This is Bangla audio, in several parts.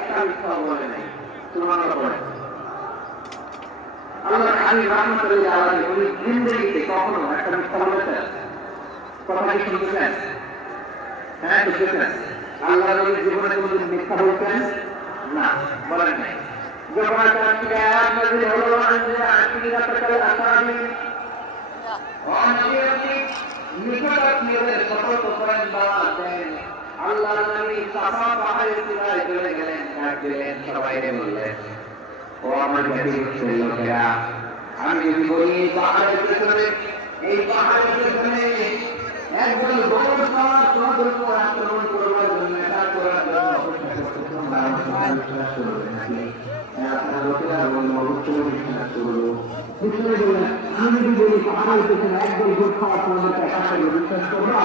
একটা মিথ্যা বলে নাই সুবহানাল্লাহ পড়ে আল্লাহ আমি রহমতুল্লাহ আলাইহি উনি জিন্দেগিতে কখনো একটা মিথ্যা বলেছেন কথা কি শুনতেছেন হ্যাঁ শুনতেছেন আল্লাহ নবীর জীবনে কোনোদিন মিথ্যা বলতেন না। বলেন নাই যখন আজকে আয়াত নাযিল হলো যে আকিদাতাল আসাবি অনিয়তি নিকটাত্মীয়দের সতর্ক করেন বা দেন আল্লাহ নবী সাফা পাহাড়ের চূড়ায় চলে গেলেন। ডাক দিলেন, সবাই বললেন, ও আমার জাতির লোকেরা, আমি বলি, পাহাড়ের পেছনে, এই পাহাড়ের পেছনে একজন বড় সমাজ তোমাদের উপর আক্রমণ করবার জন্য এটা করার জন্য অপেক্ষা করছে। তোমরা আমার করবে নাকি আপনার লোকেরা বলল অবশ্যই করব আমি যদি বলি, পাহাড়ের পেছনে একজন ভোট খাওয়ার তোমাদের বিশ্বাস করবা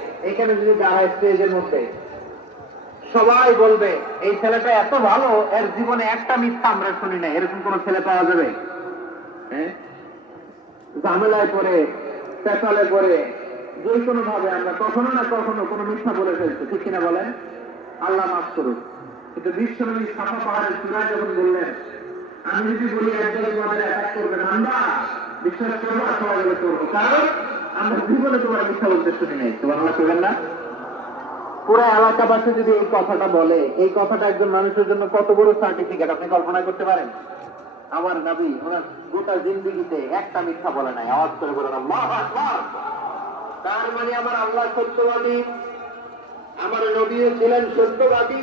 এখানে যদি দাঁড়ায় স্টেজের মধ্যে, সবাই বলবে, এই ছেলেটা এত ভালো, এর জীবনে একটা মিথ্যা আমরা শুনি না এরকম কোন ছেলে পাওয়া যাবে? হ্যাঁ? ঝামেলায় পড়ে পেশালে পড়ে, যে কোনো ভাবে আমরা কখনো না কখনো কোনো মিথ্যা বলে ফেলছি, ঠিক কিনা বলেন? আল্লাহ মাফ করুন কিন্তু বিশ্বনবী সাফা পাহাড়ের চূড়ায় যখন বললেন, আমি যদি বলি একদল তোমাদের অ্যাটাক করবে আমরা বিশ্বাস করব আর সবাই করব। কারণ আমরা জীবনে তোমার মিথ্যা বলতে শুনি নাই, তোমার আল্লাহ করবেন না? পুরো এলাকাবাসী যদি এই কথাটা বলে, এই কথাটা একজন মানুষের জন্য কত বড় সার্টিফিকেট আপনি কল্পনা করতে পারেন? আমার নবী, ওনার গোটা জিন্দগিতে একটা মিথ্যা বলে নাই, আওয়াজ করে বলে আকবার! তার মানে আমার আল্লাহ সত্যবাদী, আমার নবীও ছিলেন সত্যবাদী।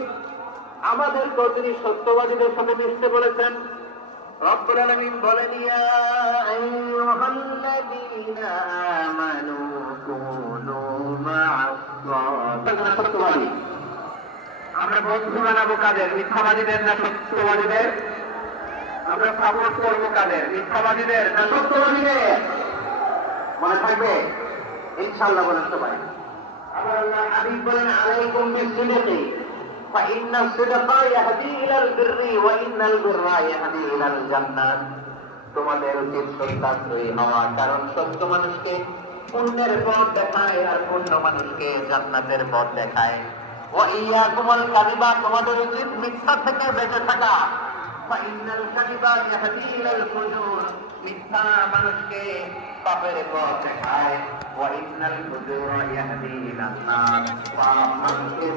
আমাদের তিনি সত্যবাদীদের সাথে মিশতে বলেছেন। রব্বুল আলামিন বলেন, ইয়া আইয়ুহাল্লাযীনা আমানু কুনু আমরা বন্ধু বানাবো কাদের? মিথ্যাবাদীদের না সত্যবাদীদের? আমরা সাপোর্ট করব কাদের? মিথ্যাবাদীদের না সত্যবাদীদের? মনে থাকবে? ইনশাল্লাহ বলেন সবাই। আবার আল্লাহ হাবিব বলেন, আলাইকুম বিসিদকি فإن الصدق يهدي إلى البر وإن البر يهدي إلى الجنة তোমাদের উচিত সত্যাগ্রহী হওয়া কারণ সত্য মানুষকে পুণ্যের পথ দেখায় আর পুণ্য মানুষকে জান্নাতের পথ দেখায় ও ইয়া কুমল কাদিবা তোমাদের উচিত মিথ্যা থেকে বেঁচে থাকা ফাইনাল কাদিবা ইয়াহদি ইলাল ফুজুর মিথ্যা মানুষকে পাপের পথ দেখায় ওয়া ইন্নাল ফুজুর ইয়াহদি ইলান নার পাপ মানুষকে জাহান্নামের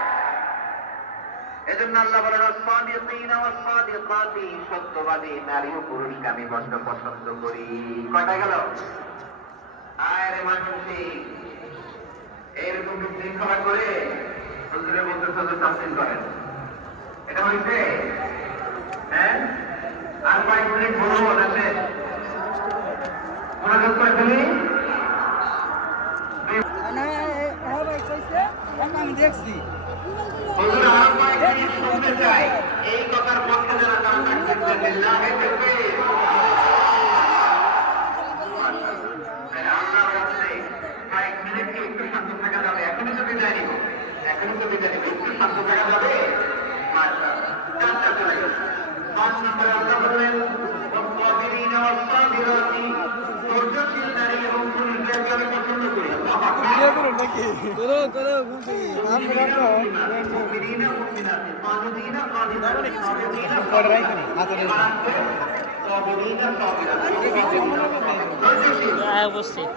এজন্য আল্লাহ বলেন সাদিকাতি সত্যবাদী নারী ও পুরুষকে আমি বড্ড পছন্দ করি কয়টা গেল আরে মানুষই এরকম বিশৃঙ্খলা করে হুজুরের মধ্যে সাথে করেন এটা হইছে হ্যাঁ আর কয়েক মিনিট বলব মনোযোগ করে তুমি আমি দেখছি মিনিট কি একটু শান্ত থাকা যাবে? এখনই তো বিদায় এখনই তো বিদায় একটু শান্ত থাকা যাবে? পাঁচ নম্বরে অবশ্যই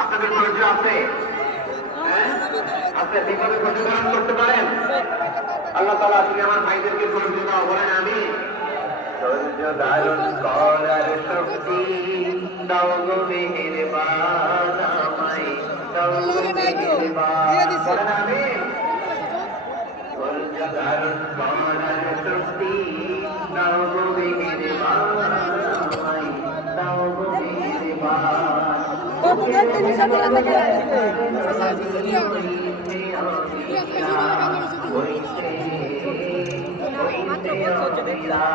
আপনাদের ধৈর্য আছে? বিপদে করতে পারেন। আল্লাহ তালা তুমি আমার ভাইদেরকে ধৈর্য দাও বলেন আমি ধৈর্য ধারণ করার শক্তি দাও গো মেহেরবান আমায় দাও গো মেহেরবান বলেন আমি ধৈর্য ধারণ করার শক্তি দাও গো মেহেরবান আমায় দাও গো মেহেরবান বাবু দেখতে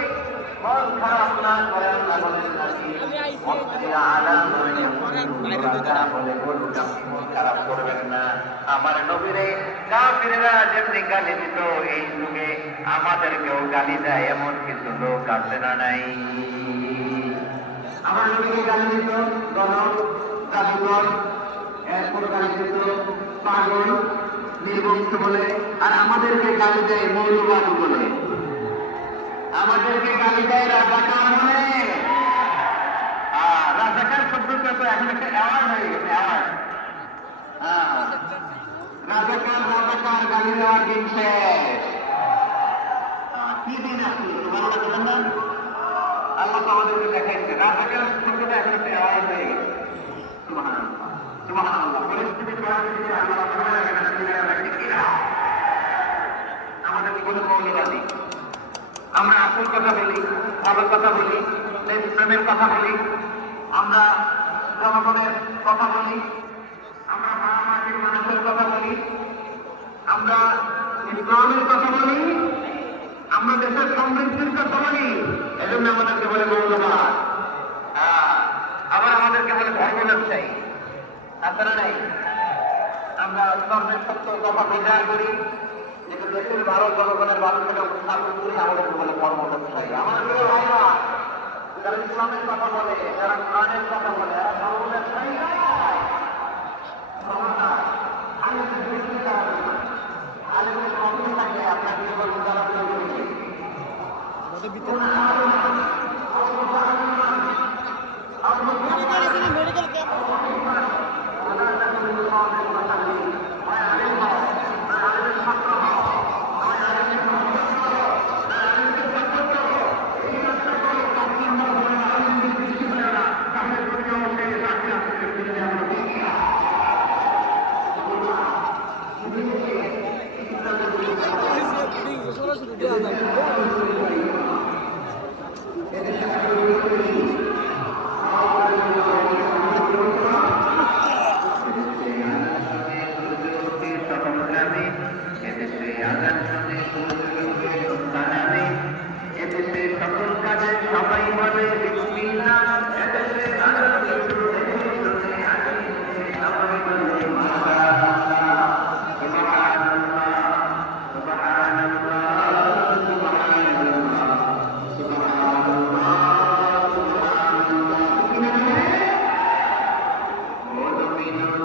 আমার নবীরে কাফিরেরা যেমনি গালি দিত এই যুগে আমাদেরকেও গালি দেয় এমন কিছু লোক আছে না নাই? আমার নবীকে গালি দিত গণক জাদুঘর এরপর গালি দিত পাগল নির্বংশ বলে আর আমাদেরকে গালি দেয় মৌলবাদ বলে। আমাদেরকে গালি দেয় রাজাকার আহ, রাজাকার শব্দটা তো এখন একটা অ্যাওয়ার্ড হয়ে গেছে অ্যাওয়ার্ড রাজাকার গালি দেওয়ার দিন কি দিন আল্লাহ আমাদেরকে দেখাইছে। রাজাকার শব্দটা এখন একটা অ্যাওয়ার্ড হয়ে গেছে। সুবহানাল্লাহ। সুবহানাল্লাহ। পরিস্থিতি পরিস্থিতি আল্লাহ সবাই এখানে সুবিধা রাখছে কিনা আমাদের জীবনে মৌলবাদী আসল কথা বলি ভালো কথা বলি প্রেমের কথা বলি, আমরা জনগণের কথা বলি, আমরা মামাটির মানুষের কথা বলি, আমরা ইসলামের কথা বলি, আমরা দেশের সমৃদ্ধির কথা বলি। এজন্য আমাদেরকে বলে মৌলবাদ আবার আমাদেরকে বলে ধর্ম ব্যবসায়ী আপনারা নাই, আমরা ধর্মের সত্য কথা প্রচার করি। যেটা দেশের ভারত জনগণের মানুষেরা উপস্থাপন করি, আমাদের বলে কর্ম ব্যবসায়ী আমাদের ভাইরা, যারা ইসলামের কথা বলে, যারা কোরআনের কথা বলে